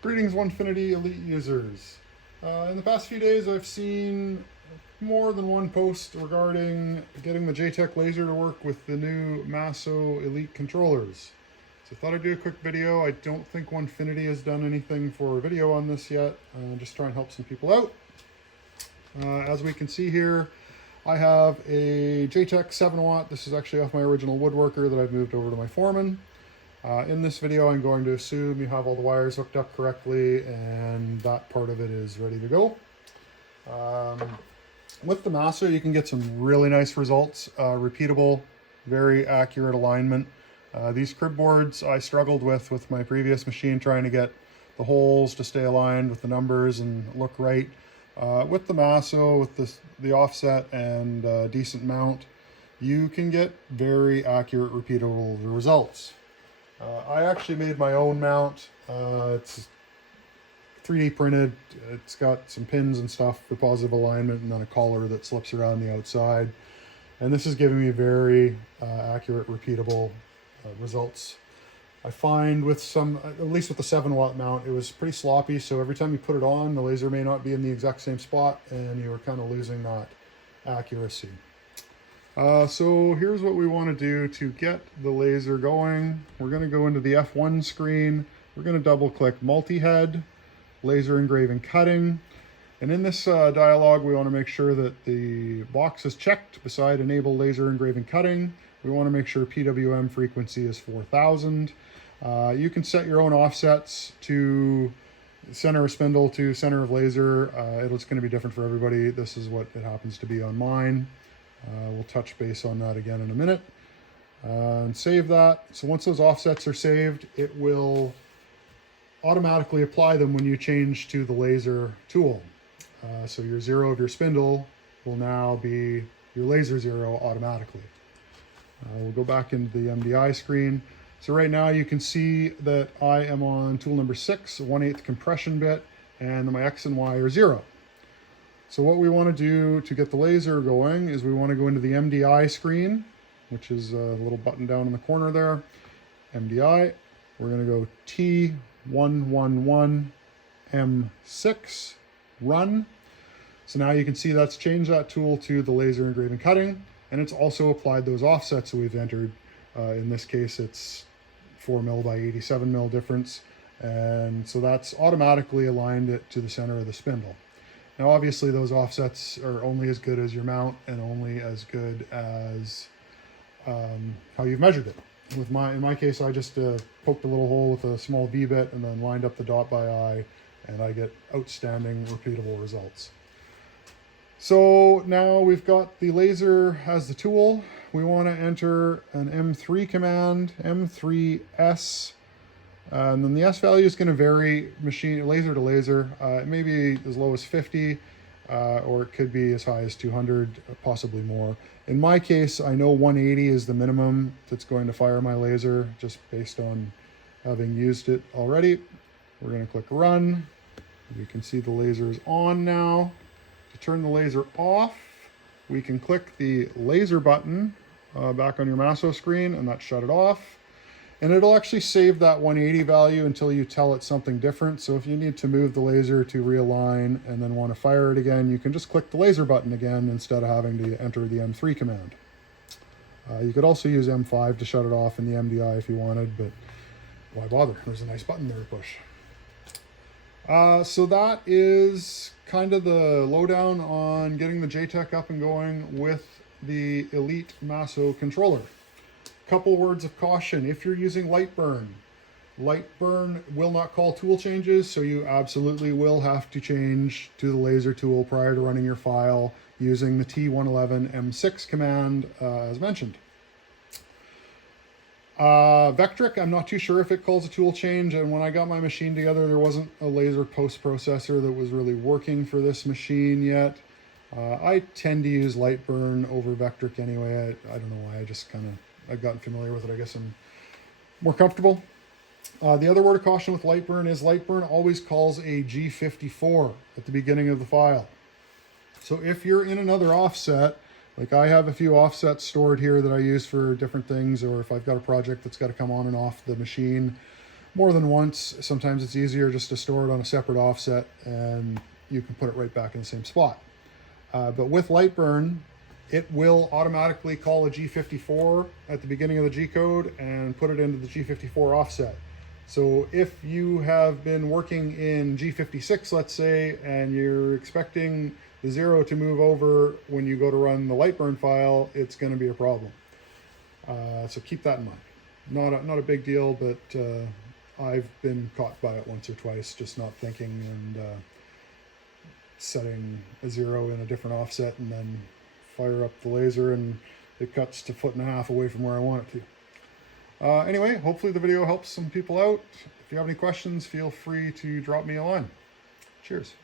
Greetings, Onefinity Elite users. In the past few days, I've seen more than one post regarding getting the JTech laser to work with the new Masso Elite controllers. So I thought I'd do a quick video. I don't think Onefinity has done anything for a video on this yet. Just try and help some people out. As we can see here, I have a JTech 7 watt. This is actually off my original woodworker that I've moved over to my Foreman. In this video, I'm going to assume you have all the wires hooked up correctly and that part of it is ready to go. With the Masso, you can get some really nice results, repeatable, very accurate alignment. These crib boards I struggled with my previous machine, trying to get the holes to stay aligned with the numbers and look right. With the Masso, with the offset and decent mount, you can get very accurate, repeatable results. I actually made my own mount. It's 3D printed. It's got some pins and stuff for positive alignment and then a collar that slips around the outside. And this is giving me very accurate, repeatable results. I find with some, at least with the 7 watt mount, it was pretty sloppy. So every time you put it on, the laser may not be in the exact same spot and you were kind of losing that accuracy. So here's what we want to do to get the laser going. We're going to go into the F1 screen. We're going to double click multi-head, laser engraving cutting. And in this dialog, we want to make sure that the box is checked beside enable laser engraving cutting. We want to make sure PWM frequency is 4000. You can set your own offsets to center of spindle to center of laser. It's going to be different for everybody. This is what it happens to be on mine. We'll touch base on that again in a minute and save that. So once those offsets are saved, it will automatically apply them when you change to the laser tool. So your zero of your spindle will now be your laser zero automatically. We'll go back into the MDI screen. So right now you can see that I am on tool number 6, 1/8 compression bit, and my X and Y are 0. So what we want to do to get the laser going is we want to go into the MDI screen, which is a little button down in the corner there. MDI, we're going to go T111M6, run. So now you can see that's changed that tool to the laser engraving cutting, and it's also applied those offsets that we've entered. In this case, it's 4 mil by 87 mil difference. And so that's automatically aligned it to the center of the spindle. Now, obviously, those offsets are only as good as your mount and only as good as how you've measured it. In my case, I just poked a little hole with a small V-bit and then lined up the dot by eye, and I get outstanding, repeatable results. So now we've got the laser as the tool. We want to enter an M3 command, M3S. And then the S value is going to vary laser to laser. It may be as low as 50, or it could be as high as 200, possibly more. In my case, I know 180 is the minimum that's going to fire my laser, just based on having used it already. We're going to click run. You can see the laser is on now. To turn the laser off, we can click the laser button back on your Masso screen, and that shut it off. And it'll actually save that 180 value until you tell it something different. So if you need to move the laser to realign and then want to fire it again, you can just click the laser button again instead of having to enter the M3 command. You could also use M5 to shut it off in the MDI if you wanted, but why bother? There's a nice button there to push. So that is kind of the lowdown on getting the JTech up and going with the Elite Masso controller. Couple words of caution: if you're using Lightburn will not call tool changes, so you absolutely will have to change to the laser tool prior to running your file using the T111M6 command as mentioned. Vectric, I'm not too sure if it calls a tool change, and when I got my machine together, there wasn't a laser post-processor that was really working for this machine yet. I tend to use Lightburn over Vectric anyway. I don't know why, I've gotten familiar with it. I guess I'm more comfortable. The other word of caution with Lightburn is Lightburn always calls a G54 at the beginning of the file. So if you're in another offset, like I have a few offsets stored here that I use for different things, or if I've got a project that's got to come on and off the machine, more than once. Sometimes it's easier just to store it on a separate offset and you can put it right back in the same spot. But with Lightburn, it will automatically call a G54 at the beginning of the G code and put it into the G54 offset. So if you have been working in G56, let's say, and you're expecting the 0 to move over when you go to run the Lightburn file, it's going to be a problem. So keep that in mind. Not a big deal, but I've been caught by it once or twice, just not thinking and setting a 0 in a different offset and then fire up the laser and it cuts to 1.5 feet away from where I want it to. Anyway, hopefully the video helps some people out. If you have any questions, feel free to drop me a line. Cheers.